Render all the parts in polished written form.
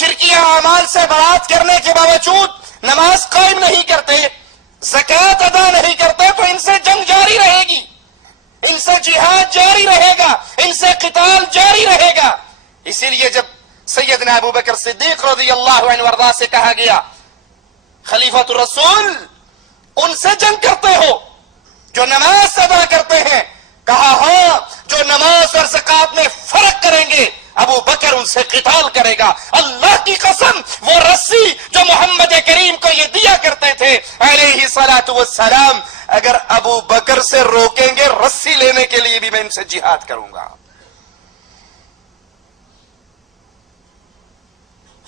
شرکیہ اعمال سے برات کرنے کے باوجود نماز قائم نہیں کرتے، زکوٰۃ ادا نہیں کرتے، تو ان سے جنگ جاری رہے گی، ان سے جہاد جاری رہے گا، ان سے قتال جاری رہے گا۔ اسی لیے جب سیدنا ابو بکر صدیق رضی اللہ عنہ وارضاہ سے کہا گیا خلیفۃ الرسول ان سے جنگ کرتے ہو جو نماز ادا کرتے ہیں، کہا ہاں، جو نماز اور زکوٰۃ میں فرق کریں گے ابو بکر ان سے قتال کرے گا۔ اللہ کی قسم، وہ رسی جو محمد کریم کو یہ دیا کرتے تھے علیہ الصلوۃ والسلام، اگر ابو بکر سے روکیں گے رسی لینے کے لیے بھی میں ان سے جہاد کروں گا۔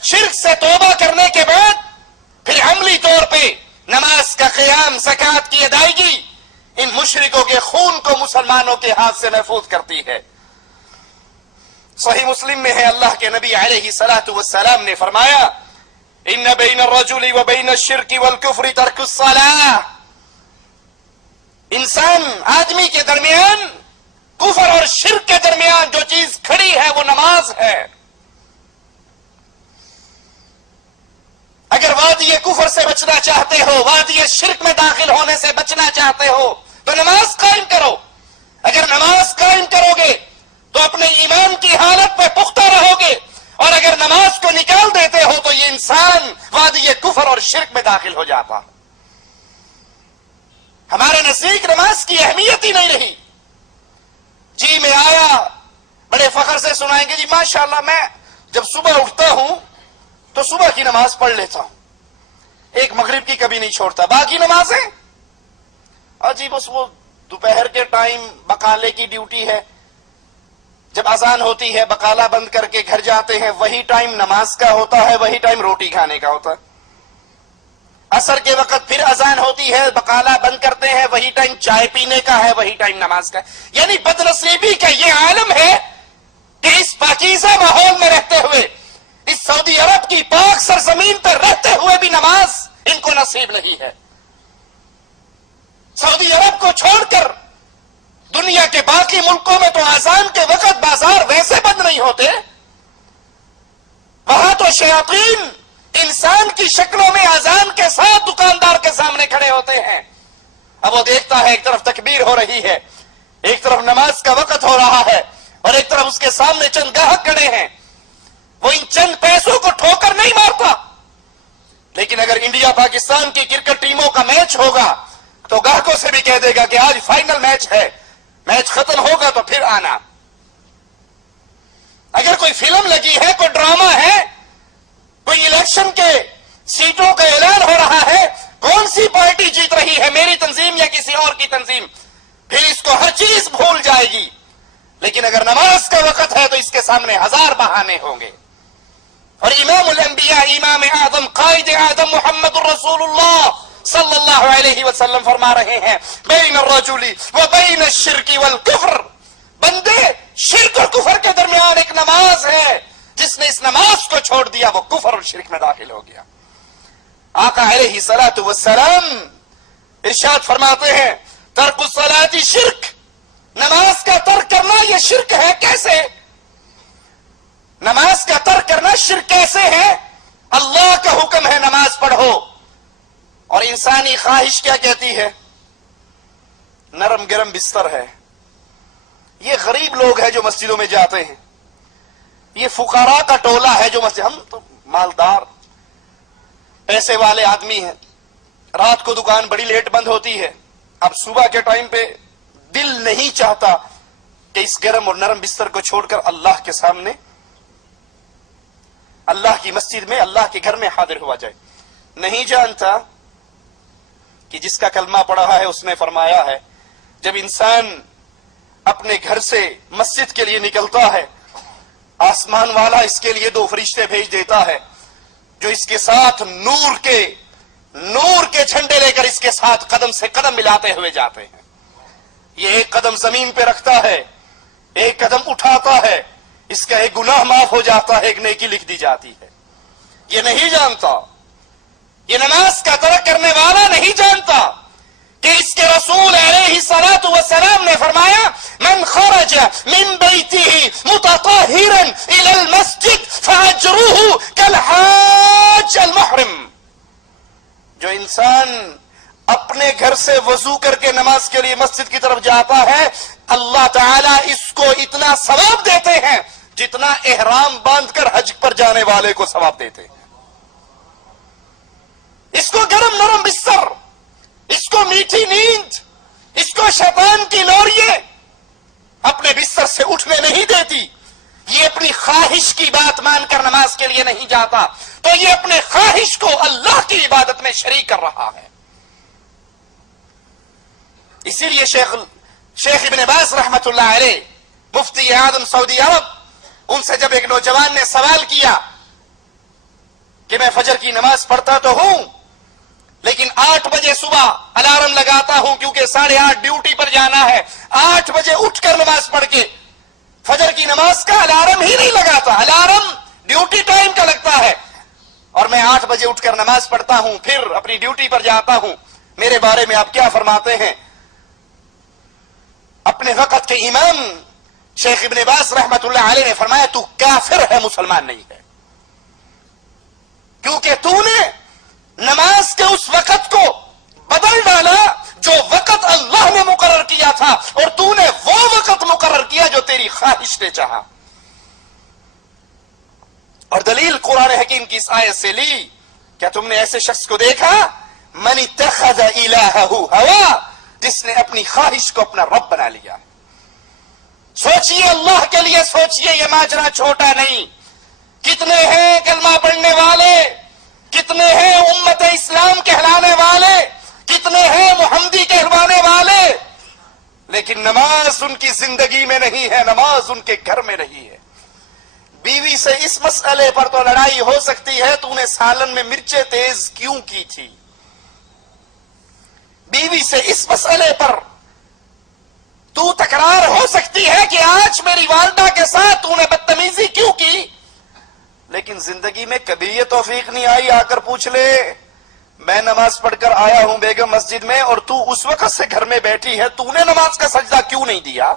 شرک سے توبہ کرنے کے بعد پھر عملی طور پہ نماز کا قیام، زکوٰۃ کی ادائیگی ان مشرکوں کے خون کو مسلمانوں کے ہاتھ سے محفوظ کرتی ہے۔ صحیح مسلم میں ہے، اللہ کے نبی علیہ الصلوۃ والسلام نے فرمایا ان بین الرجل وبین الشرک والکفر ترک الصلاۃ، انسان آدمی کے درمیان، کفر اور شرک کے درمیان جو چیز کھڑی ہے وہ نماز ہے۔ اگر وادی کفر سے بچنا چاہتے ہو، وادی شرک میں داخل ہونے سے بچنا چاہتے ہو تو نماز قائم کرو۔ اگر نماز قائم کرو گے تو اپنے ایمان کی حالت پہ پختہ رہو گے، اور اگر نماز کو نکال دیتے ہو تو یہ انسان وادی کفر اور شرک میں داخل ہو جاتا۔ ہمارے نزدیک نماز کی اہمیت ہی نہیں رہی۔ جی میں آیا، بڑے فخر سے سنائیں گے جی ماشاءاللہ میں جب صبح اٹھتا ہوں تو صبح کی نماز پڑھ لیتا ہوں، ایک مغرب کی کبھی نہیں چھوڑتا، باقی نمازیں جی بس وہ دوپہر کے ٹائم بقالے کی ڈیوٹی ہے، جب اذان ہوتی ہے بقالہ بند کر کے گھر جاتے ہیں، وہی ٹائم نماز کا ہوتا ہے، وہی ٹائم روٹی کھانے کا ہوتا ہے۔ عصر کے وقت پھر اذان ہوتی ہے، بقالہ بند کرتے ہیں، وہی ٹائم چائے پینے کا ہے، وہی ٹائم نماز کا ہے۔ یعنی بدنصیبی کا یہ عالم ہے کہ اس پاکیزہ ماحول میں رہتے ہوئے، اس سعودی عرب کی پاک سرزمین پر رہتے ہوئے بھی نماز ان کو نصیب نہیں ہے۔ سعودی عرب کو چھوڑ کر دنیا کے باقی ملکوں میں تو اذان کے وقت بازار ویسے بند نہیں ہوتے، وہاں تو شیاطین انسان کی شکلوں میں اذان کے ساتھ دکاندار کے سامنے کھڑے ہوتے ہیں۔ اب وہ دیکھتا ہے ایک طرف تکبیر ہو رہی ہے، ایک طرف نماز کا وقت ہو رہا ہے، اور ایک طرف اس کے سامنے چند گاہک کھڑے ہیں، وہ ان چند پیسوں کو ٹھوکر نہیں مارتا۔ لیکن اگر انڈیا پاکستان کی کرکٹ ٹیموں کا میچ ہوگا تو گاہکوں سے بھی کہہ دے گا کہ آج فائنل میچ ہے، میچ ختم ہوگا تو پھر آنا۔ اگر کوئی فلم لگی ہے، کوئی ڈرامہ ہے، کوئی الیکشن کے سیٹوں کا اعلان ہو رہا ہے، کون سی پارٹی جیت رہی ہے، میری تنظیم یا کسی اور کی تنظیم، پھر اس کو ہر چیز بھول جائے گی۔ لیکن اگر نماز کا وقت ہے تو اس کے سامنے ہزار بہانے ہوں گے۔ اور امام الانبیاء، امام اعظم، قائد اعظم محمد الرسول اللہ صلی اللہ علیہ وسلم فرما رہے ہیں بین الرجل و بین الشرک والکفر، بندے شرک اور کفر کے درمیان ایک نماز ہے، جس نے اس نماز کو چھوڑ دیا وہ کفر اور شرک میں داخل ہو گیا۔ آقا علیہ الصلوۃ والسلام ارشاد فرماتے ہیں ترک الصلاۃ شرک، نماز کا ترک کرنا یہ شرک ہے۔ کیسے نماز کا ترک کرنا شرک کیسے ہے؟ اللہ کا حکم ہے نماز پڑھو، اور انسانی خواہش کیا کہتی ہے؟ نرم گرم بستر ہے۔ یہ غریب لوگ ہیں جو مسجدوں میں جاتے ہیں، یہ فقراء کا ٹولہ ہے جو مسجد، ہم تو مالدار پیسے والے آدمی ہیں، رات کو دکان بڑی لیٹ بند ہوتی ہے، اب صبح کے ٹائم پہ دل نہیں چاہتا کہ اس گرم اور نرم بستر کو چھوڑ کر اللہ کے سامنے، اللہ کی مسجد میں، اللہ کے گھر میں حاضر ہوا جائے۔ نہیں جانتا کہ جس کا کلمہ پڑھا ہے اس نے فرمایا ہے جب انسان اپنے گھر سے مسجد کے لیے نکلتا ہے، آسمان والا اس کے لیے 2 فرشتے بھیج دیتا ہے جو اس کے ساتھ نور کے جھنڈے لے کر اس کے ساتھ قدم سے قدم ملاتے ہوئے جاتے ہیں۔ یہ ایک قدم زمین پہ رکھتا ہے، ایک قدم اٹھاتا ہے، اس کا ایک گناہ معاف ہو جاتا ہے، ایک نیکی لکھ دی جاتی ہے۔ یہ نہیں جانتا، یہ نماز کا ترک کرنے والا نہیں جانتا کہ اس کے رسول علیہ الصلوۃ والسلام نے فرمایا من خرج من بیتہ متطہرا الی المسجد فاجرہ کالحجر انسان اپنے گھر سے وضو کر کے نماز کے لیے مسجد کی طرف جاتا ہے، اللہ تعالیٰ اس کو اتنا ثواب دیتے ہیں جتنا احرام باندھ کر حج پر جانے والے کو ثواب دیتے ہیں۔ اس کو گرم نرم بستر، اس کو میٹھی نیند، اس کو شیطان کی لوریے اپنے بستر سے اٹھنے نہیں دیتی۔ یہ اپنی خواہش کی بات مان کر نماز کے لیے نہیں جاتا تو یہ اپنے خواہش کو اللہ کی عبادت میں شریک کر رہا ہے۔ اسی لیے شیخ ابن باز رحمت اللہ علیہ، مفتی اعظم سعودی عرب، ان سے جب ایک نوجوان نے سوال کیا کہ میں فجر کی نماز پڑھتا تو ہوں لیکن 8 بجے صبح الارم لگاتا ہوں کیونکہ 8:30 ڈیوٹی پر جانا ہے، 8 بجے اٹھ کر نماز پڑھ کے فجر کی نماز کا الارم ہی نہیں لگاتا، الارم ڈیوٹی ٹائم کا لگتا ہے، اور میں 8 بجے اٹھ کر نماز پڑھتا ہوں پھر اپنی ڈیوٹی پر جاتا ہوں، میرے بارے میں آپ کیا فرماتے ہیں؟ اپنے وقت کے امام شیخ ابن باز رحمت اللہ علیہ نے فرمایا تو کافر ہے، مسلمان نہیں ہے، کیونکہ تو نے نماز کے اس وقت کو بدل ڈالا جو وقت اللہ نے مقرر کیا تھا، اور تو نے وہ وقت مقرر کیا جو تیری خواہش نے چاہا۔ اور دلیل قرآن حکیم کی اس آیت سے لی، کیا تم نے ایسے شخص کو دیکھا من اتخذ الہہ ہوا، جس نے اپنی خواہش کو اپنا رب بنا لیا؟ سوچئے اللہ کے لیے، سوچئے یہ ماجرا چھوٹا نہیں۔ کتنے ہیں کلمہ پڑھنے والے، کتنے ہیں امت اسلام کہلانے والے، کتنے ہیں محمدی کہلوانے والے، لیکن نماز ان کی زندگی میں نہیں ہے، نماز ان کے گھر میں نہیں ہے۔ بیوی سے اس مسئلے پر تو لڑائی ہو سکتی ہے تو نے سالن میں مرچیں تیز کیوں کی تھی، بیوی سے اس مسئلے پر تو تکرار ہو سکتی ہے کہ آج میری والدہ کے ساتھ تو نے بدتمیزی کیوں کی، لیکن زندگی میں کبھی یہ توفیق نہیں آئی آ کر پوچھ لے میں نماز پڑھ کر آیا ہوں بیگم مسجد میں اور تو اس وقت سے گھر میں بیٹھی ہے، تو نے نماز کا سجدہ کیوں نہیں دیا؟